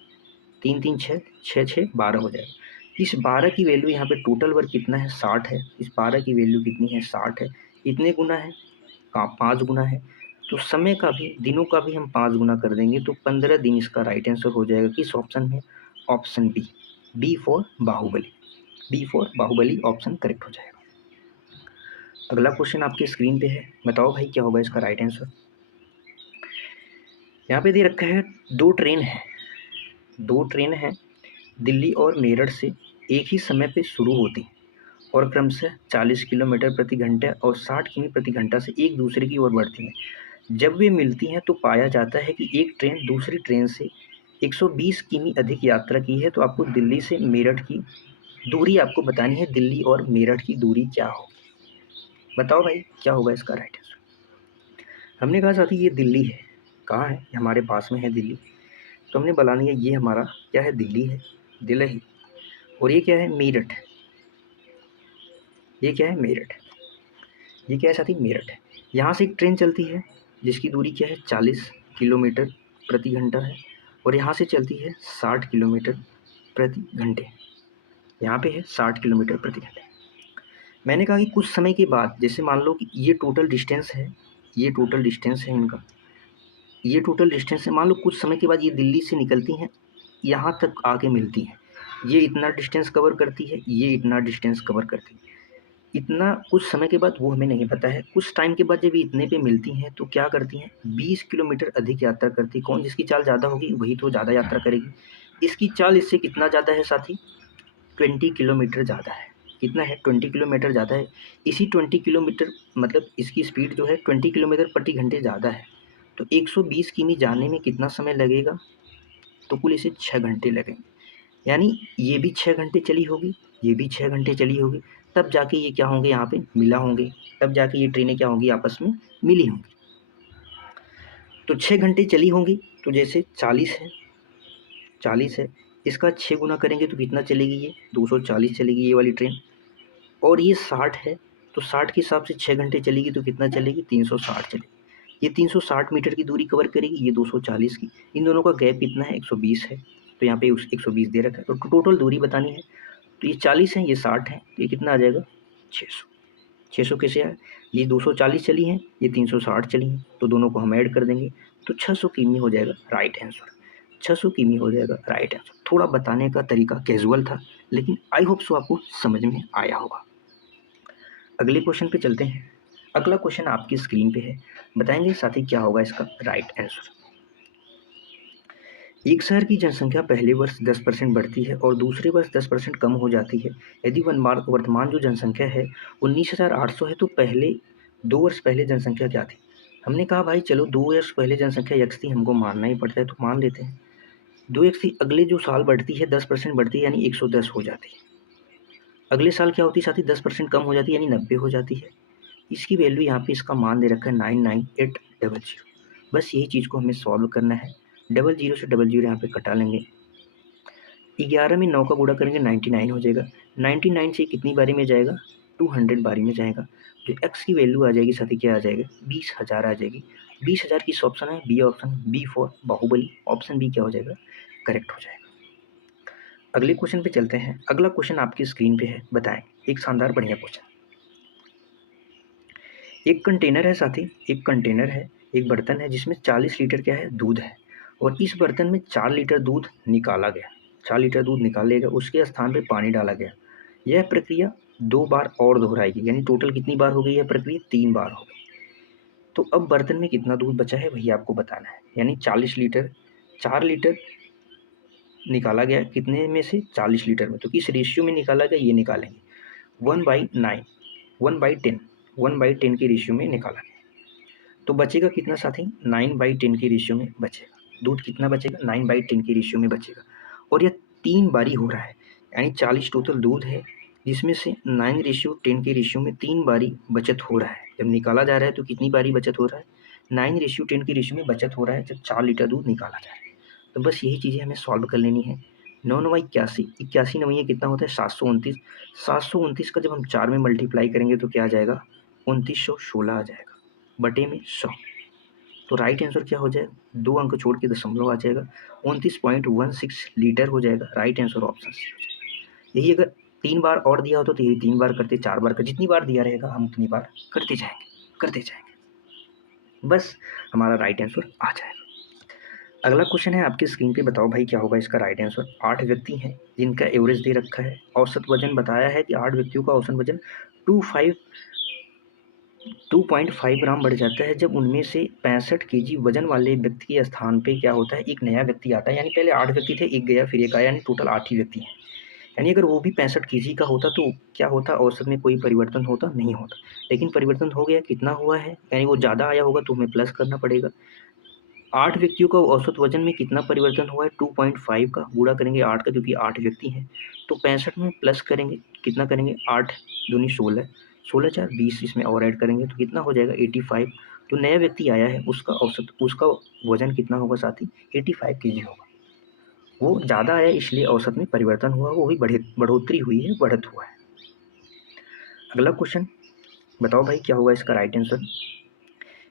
3 3 6, 6 6 12 हो जाएगा। इस 12 की वैल्यू यहाँ पे टोटल वर्क कितना है, 60 है। इस 12 की वैल्यू कितनी है, 60 है। इतने गुना है, 5 गुना है। तो समय का भी, दिनों का भी हम 5 गुना कर देंगे तो 15 दिन इसका राइट आंसर हो जाएगा। किस ऑप्शन में, option B, B for Baahubali, B for Baahubali option correct हो जाएगा। अगला क्वेश्चन आपके स्क्रीन पे है, बताओ भाई क्या होगा इसका राइट आंसर। यहाँ पे दे रखा है 2 ट्रेन है, 2 ट्रेन है, दिल्ली और मेरठ से एक ही समय पे शुरू होती हैं और क्रमशः 40 किलोमीटर प्रति घंटे और 60 किमी प्रति घंटा से एक दूसरे की ओर बढ़ती हैं। जब वे मिलती हैं तो पाया जाता है कि एक ट्रेन दूसरी ट्रेन से 120 किमी अधिक यात्रा की है। तो आपको दिल्ली से मेरठ की दूरी आपको बतानी है। दिल्ली और मेरठ की दूरी क्या होगी? बताओ भाई क्या होगा इसका राइट आंसर? हमने कहा साथी ये दिल्ली है। कहाँ है? हमारे पास में है दिल्ली। तो हमने बनानी है, ये हमारा क्या है? दिल्ली है, दिल्ली। और ये क्या है? मेरठ। ये क्या है? मेरठ। ये क्या है साथी? मेरठ है। यहाँ से एक ट्रेन चलती है जिसकी दूरी क्या है? 40 किलोमीटर प्रति घंटा है और यहाँ से चलती है 60 किलोमीटर प्रति घंटे। यहाँ पे है 60 किलोमीटर प्रति घंटे। मैंने कहा कि कुछ समय के बाद, जैसे मान लो कि ये टोटल डिस्टेंस है, ये टोटल डिस्टेंस है इनका, ये टोटल डिस्टेंस है। मान लो कुछ समय के बाद ये दिल्ली से निकलती हैं, यहाँ तक आके मिलती हैं। ये इतना डिस्टेंस कवर करती है, ये इतना डिस्टेंस कवर करती है। इतना कुछ समय के बाद वो हमें नहीं पता है। कुछ टाइम के बाद जब ये इतने पे मिलती हैं तो क्या करती हैं? 20 किलोमीटर अधिक यात्रा करती है। कौन? जिसकी चाल ज़्यादा होगी वही तो ज़्यादा यात्रा करेगी। इसकी चाल इससे कितना ज़्यादा है साथी? 20 किलोमीटर ज़्यादा है। कितना है? 20 किलोमीटर ज़्यादा है। इसी 20 किलोमीटर मतलब इसकी स्पीड जो है 20 किलोमीटर प्रति घंटे ज़्यादा है। तो 120 किमी जाने में कितना समय लगेगा? तो कुल इसे 6 घंटे लगेंगे। यानी ये भी 6 घंटे चली होगी, ये भी 6 घंटे चली होगी, तब जाके ये क्या होंगे? यहाँ पे मिला होंगे, तब जाके ये ट्रेनें क्या होंगी? आपस में मिली होंगी। तो 6 घंटे चली होंगी। तो जैसे 40 है, 40 है, इसका 6 गुना करेंगे तो कितना चलेगी? ये 240 चलेगी ये वाली ट्रेन। और ये 60 है, तो 60 के हिसाब से 6 घंटे चलेगी तो कितना चलेगी? 360 चलेगी। ये 360 मीटर की दूरी कवर करेगी, ये 240 की। इन दोनों का गैप कितना है? 120 है। तो यहाँ पे 120 दे रखा है। तो टोटल दूरी बतानी है। तो ये 40 है, ये 60 है, तो ये कितना आ जाएगा? 600। 600 कैसे आया? ये 240 चली हैं, ये 360 चली हैं, तो दोनों को हम ऐड कर देंगे तो 600 किमी हो जाएगा राइट आंसर। 600 किमी हो जाएगा राइट आंसर। थोड़ा बताने का तरीका कैजुअल था, लेकिन आई होप सो आपको समझ में आया होगा। अगले क्वेश्चन पे चलते हैं। अगला क्वेश्चन आपकी स्क्रीन पे है, बताएंगे साथी क्या होगा इसका राइट आंसर। एक शहर की जनसंख्या पहले वर्ष 10% बढ़ती है और दूसरे वर्ष 10% कम हो जाती है। यदि वर्तमान जो जनसंख्या है 19,800 है, तो पहले 2 वर्ष पहले जनसंख्या क्या थी? हमने कहा भाई चलो 2 वर्ष पहले जनसंख्या x थी, हमको मानना ही पड़ता है तो मान लेते हैं। 2x थी, अगले जो साल बढ़ती है 10% बढ़ती है यानी 110 हो जाती है। अगले साल क्या होती है साथी? 10% कम हो जाती है यानी 90 हो जाती है। इसकी वैल्यू यहाँ पे इसका मान दे रखा है 99800। बस यही चीज़ को हमें सॉल्व करना है। 00 से 00 यहाँ पे कटा लेंगे। 11 में 9 का गुणा करेंगे 99 हो जाएगा। 99 से कितनी बारी में जाएगा? 200 बारी में जाएगा। जो x की वैल्यू आ जाएगी साथी क्या आ जाएगा? 20,000 आ जाएगी। 20,000 किस ऑप्शन है? B option, B for Baahubali. Option B क्या हो जाएगा? करेक्ट हो जाएगा। अगले क्वेश्चन पे चलते हैं। अगला क्वेश्चन आपकी स्क्रीन पे है, बताएं। एक शानदार बढ़िया क्वेश्चन। एक कंटेनर है साथी, एक कंटेनर है, एक बर्तन है जिसमें 40 लीटर क्या है? दूध है। और इस बर्तन में 4 लीटर दूध निकाला गया। 4 लीटर दूध निकाल लिया, उसके स्थान पे पानी डाला गया। यह प्रक्रिया 2 बार और दोहराएगी, यानी टोटल कितनी बार हो गई यह प्रक्रिया? 3 बार हो गई। तो अब बर्तन में कितना दूध बचा है वही आपको बताना है। यानी 40 लीटर, 4 लीटर निकाला गया, कितने में से? 40 लीटर में। तो किस रेशियो में निकाला गया ये निकालेंगे। 1/9, 1/10, 1/10 के रेशियो में निकाला गया। तो बचेगा कितना साथी? 9/10 के रेशियो में बचेगा। दूध कितना बचेगा? 9/10 के रेशियो में बचेगा। और यह 3 बारी हो रहा है, यानी 40 टोटल दूध है जिसमें से 9/10 के रेशियो में 3 बारी बचत हो रहा है। जब निकाला जा रहा है तो कितनी बारी बचत हो रहा है? 9/10 के रेशियो में बचत हो रहा है जब 4 लीटर दूध निकाला जा रहा है। तो बस यही चीज़ें हमें सॉल्व कर लेनी है। 9 9 81, 81 9 कितना होता है? 729। 729 का जब हम 4 में मल्टीप्लाई करेंगे तो क्या आ जाएगा? 2916 आ जाएगा बटे में 100। तो राइट आंसर क्या हो जाएगा? 2 अंक छोड़ के दशमलव आ जाएगा। 29.16 लीटर हो जाएगा। राइट आंसर ऑप्शन सी हो जाएगा। यही अगर 3 बार और दिया होता तो यही 3 बार करते, 4 बार का, जितनी बार दिया रहेगा हम उतनी बार करते जाएंगे। बस हमारा राइट आंसर आ जाएगा। अगला क्वेश्चन है आपकी स्क्रीन पे, बताओ भाई क्या होगा इसका राइट आंसर। 8 व्यक्ति हैं जिनका एवरेज दे रखा है। औसत वजन बताया है कि 8 व्यक्तियों का औसत वजन 2.5 ग्राम बढ़ जाता है जब उनमें से 65 केजी वजन वाले व्यक्ति के स्थान पे क्या होता है? एक नया व्यक्ति आता है। यानी पहले 8 व्यक्ति थे, एक गया फिर एक आया, यानी टोटल 8 ही व्यक्ति हैं। यानी अगर वो भी 65 केजी का होता तो क्या होता, औसत में कोई परिवर्तन होता नहीं होता, लेकिन परिवर्तन हो गया, कितना हुआ है, यानी वो ज़्यादा आया होगा तो हमें प्लस करना पड़ेगा। 8 व्यक्तियों का औसत वजन में कितना परिवर्तन हुआ है, 2.5 का गुणा करेंगे 8 का, क्योंकि 8 व्यक्ति हैं, तो 65 में प्लस करेंगे, कितना करेंगे, 8 दूनी 16, 16 4 20, इसमें और ऐड करेंगे तो कितना हो जाएगा 85। जो नया व्यक्ति आया है उसका औसत, उसका वजन कितना होगा साथी, 85 केजी होगा। वो ज़्यादा आया इसलिए औसत में परिवर्तन हुआ, वो भी बढ़ोतरी हुई है, बढ़त हुआ है। अगला क्वेश्चन बताओ भाई क्या होगा इसका राइट आंसर।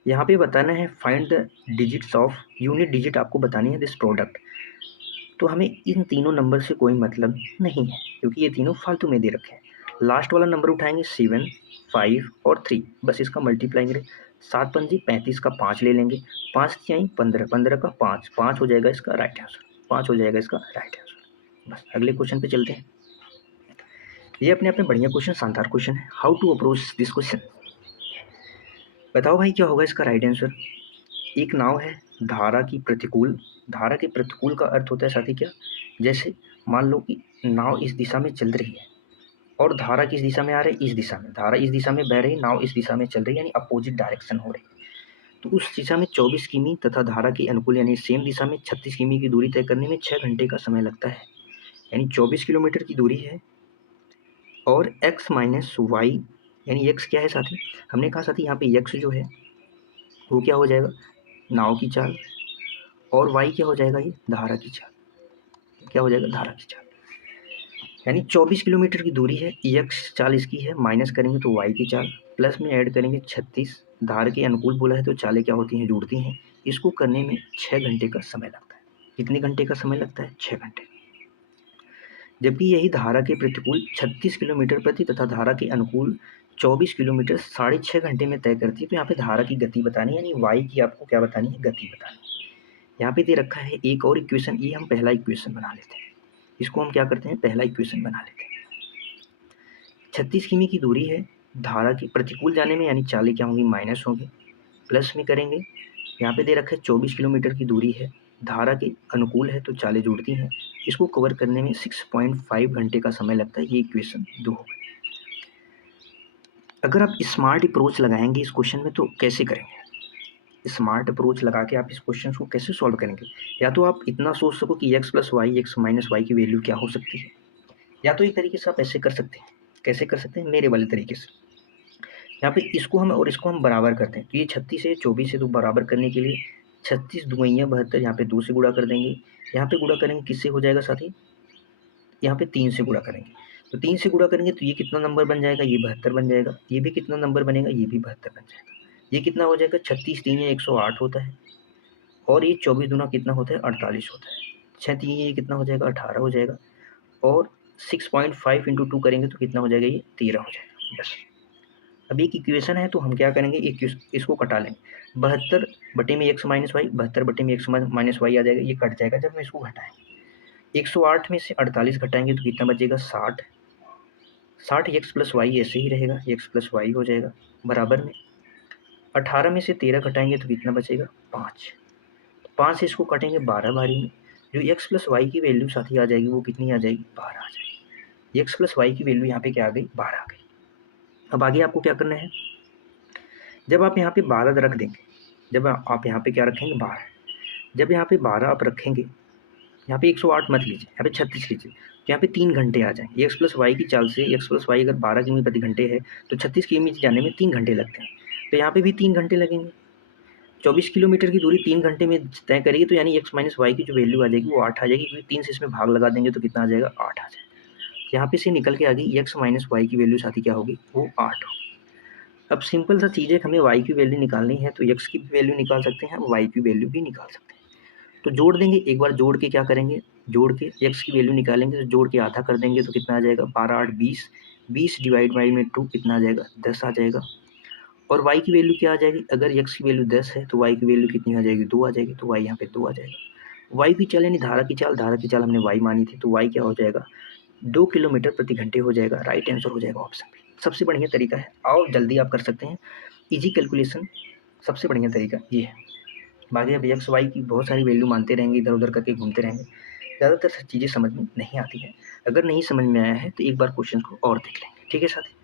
यहाँ पे बताना है find the digits of, unit digit आपको बतानी है दिस प्रोडक्ट। तो हमें इन तीनों नंबर से कोई मतलब नहीं है, क्योंकि ये तीनों फालतू में दे रखे हैं। लास्ट वाला नंबर उठाएंगे 7, 5 और 3, बस इसका मल्टीप्लाई करें, 7 पंजी 35 का 5 ले लेंगे, 5 तिहाई 15, 15 का 5, 5 हो जाएगा इसका राइट आंसर, 5 हो जाएगा इसका राइट आंसर। बस अगले क्वेश्चन पे चलते हैं। ये अपने आप में बढ़िया क्वेश्चन, शानदार क्वेश्चन है। How to approach this question, बताओ भाई क्या होगा इसका राइट आंसर। एक नाव है, धारा की प्रतिकूल, धारा के प्रतिकूल का अर्थ होता है साथी क्या, जैसे मान लो कि नाव इस दिशा में चल रही है और धारा किस दिशा में आ रही है, इस दिशा में, धारा इस दिशा में बह रही, नाव इस दिशा में चल रही है, यानी अपोजिट डायरेक्शन हो रही है। तो उस दिशा में 24 किमी तथा धारा के अनुकूल यानी सेम दिशा में 36 किमी की दूरी तय करने में 6 घंटे का समय लगता है। यानी 24 किलोमीटर की दूरी है और x माइनस वाई, यानी x क्या है साथी, हमने कहा साथी यहाँ पे x जो है वो क्या हो जाएगा, नाव की चाल, और y क्या हो जाएगा, ये धारा की चाल, क्या हो जाएगा, धारा की चाल। यानी 24 किलोमीटर की दूरी है, x चाल इसकी है, माइनस करेंगे तो y की चाल, प्लस में ऐड करेंगे 36, धारा के अनुकूल बोला है तो चालें क्या होती हैं, जुड़ती हैं। इसको करने में 6 घंटे का समय लगता है। कितने घंटे का समय लगता है, 6 घंटे। जबकि यही धारा के प्रतिकूल 36 किलोमीटर प्रति तथा धारा के अनुकूल 24 किलोमीटर 6.5 घंटे में तय करती है। तो यहाँ पे धारा की गति बतानी है, यानी वाई की आपको क्या बतानी है, गति बतानी है। यहाँ पे दे रखा है एक और इक्वेशन, ये हम पहला इक्वेशन बना लेते हैं, इसको हम क्या करते हैं, पहला इक्वेशन बना लेते हैं। 36 किमी की दूरी है, धारा की प्रतिकूल जाने में यानी चालें क्या होंगी, माइनस होंगी, प्लस में करेंगे, यहाँ पे दे रखा है 24 किलोमीटर की दूरी है, धारा के अनुकूल है तो चालें जुड़ती हैं। इसको कवर करने में 6.5 घंटे का समय लगता है। ये इक्वेशन 2 हो गई। अगर आप स्मार्ट अप्रोच लगाएंगे इस क्वेश्चन में तो कैसे करेंगे, स्मार्ट अप्रोच लगा के आप इस क्वेश्चन को कैसे सॉल्व करेंगे। या तो आप इतना सोच सको कि x plus y, x minus y की वैल्यू क्या हो सकती है, या तो एक तरीके से आप ऐसे कर सकते हैं, कैसे कर सकते हैं, मेरे वाले तरीके से। यहाँ पे इसको हम और इसको हम बराबर करते हैं, तो ये 36 है, 24 है, तो बराबर करने के लिए 36 दुगैया 72, यहाँ पे 2 से गुणा कर देंगे, यहाँ पे गुणा करेंगे किससे हो जाएगा साथी, यहाँ पे 3 से गुणा करेंगे, तो 3 से गुणा करेंगे तो ये कितना नंबर बन जाएगा, ये 72 बन जाएगा, ये भी कितना नंबर बनेगा, ये भी 72 बन जाएगा। ये कितना हो जाएगा, 36 3 108 होता है, और ये 24 दूना कितना होता है, 48 होता है, 6 3 ये कितना हो जाएगा, 18 हो जाएगा, और 6.5 इंटू 2 करेंगे तो कितना हो जाएगा, ये 13 हो जाएगा। बस अब एक इक्वेशन है तो हम क्या करेंगे, इसको कटा लेंगे, 72 बटे में एक्स माइनस वाई, 72 बटे में एक्स माइनस वाई आ जाएगा, ये कट जाएगा जब हम इसको घटाएंगे। 108 में से 48 घटाएंगे तो कितना बचेगा, 60, 60 एक्स प्लस वाई ऐसे ही रहेगा, एक्स प्लस वाई हो जाएगा, बराबर में 18 में से 13 घटाएंगे तो कितना बचेगा, 5, 5 से इसको कटेंगे 12 बारी में, जो एक्स प्लस वाई की वैल्यू साथ ही आ जाएगी वो कितनी आ जाएगी, 12 आ जाएगी। एक्स प्लस वाई की वैल्यू यहाँ पे क्या आ गई, 12 आ गई। अब आगे आपको क्या करना है, जब आप यहाँ पे 12 रख देंगे, जब आप यहाँ पे क्या रखेंगे, 12, जब यहाँ पे 12 आप रखेंगे, यहाँ पे 108 मत लीजिए, यहाँ पे 36 लीजिए, तो यहाँ पे 3 घंटे आ जाएंगे। एक्स प्लस वाई की चाल से एक्स प्लस वाई अगर 12 किमी प्रति घंटे है तो 36 किमी जाने में 3 घंटे लगते हैं, तो यहाँ पे भी 3 घंटे लगेंगे। 24 किलोमीटर की दूरी 3 घंटे में तय करेगी तो यानी एक्स माइनस वाई की जो वैल्यू आ जाएगी वो 8 आ जाएगी, क्योंकि 3 से इसमें भाग लगा देंगे तो कितना आ जाएगा, 8 आ जाएगा। यहाँ पे से निकल के आ गई एक्स माइनस वाई की वैल्यू साथी क्या होगी, वो 8 होगी। अब सिंपल सा चीज़ है, हमें y की वैल्यू निकालनी है तो x की भी वैल्यू निकाल सकते हैं, y की वैल्यू भी निकाल सकते हैं। तो जोड़ देंगे, एक बार जोड़ के क्या करेंगे, जोड़ के x की वैल्यू निकालेंगे तो जोड़ के आधा कर देंगे तो कितना आ जाएगा, 12 8 20, 20 डिवाइड बाई में 2 कितना आ जाएगा, 10 आ जाएगा। और y की वैल्यू क्या आ जाएगी, अगर x की वैल्यू 10 है तो y की वैल्यू कितनी आ जाएगी, 2 आ जाएगी, तो y यहाँ पे 2 आ जाएगा। y की चाल यानी धारा की चाल, धारा की चाल हमने y मानी थी तो y क्या हो जाएगा, 2 किलोमीटर प्रति घंटे हो जाएगा। राइट आंसर हो जाएगा ऑप्शन बी, सबसे बढ़िया तरीका है, आओ जल्दी आप कर सकते हैं, इजी कैलकुलेशन सबसे बढ़िया तरीका ये है। बाकी अब एक्स वाई की बहुत सारी वैल्यू मानते रहेंगे, इधर उधर करके घूमते रहेंगे, ज़्यादातर चीज़ें समझ में नहीं आती हैं। अगर नहीं समझ में आया है तो एक बार क्वेश्चन को और देख लेंगे, ठीक है साथी?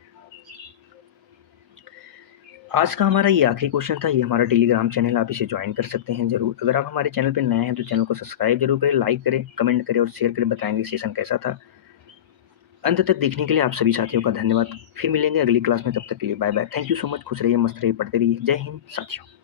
आज का हमारा ये आखिरी क्वेश्चन था, ये हमारा टेलीग्राम चैनल, आप इसे ज्वाइन कर सकते हैं ज़रूर। अगर आप हमारे चैनल पे नए हैं तो चैनल को सब्सक्राइब ज़रूर करें, लाइक करें, कमेंट करें और शेयर करें, बताएँगे सेशन कैसा था। अंत तक देखने के लिए आप सभी साथियों का धन्यवाद। फिर मिलेंगे अगली क्लास में, तब तक के लिए bye bye. Thank you so much, खुश रहिए, मस्त रहिए, पढ़ते रहिए। जय हिंद साथियों।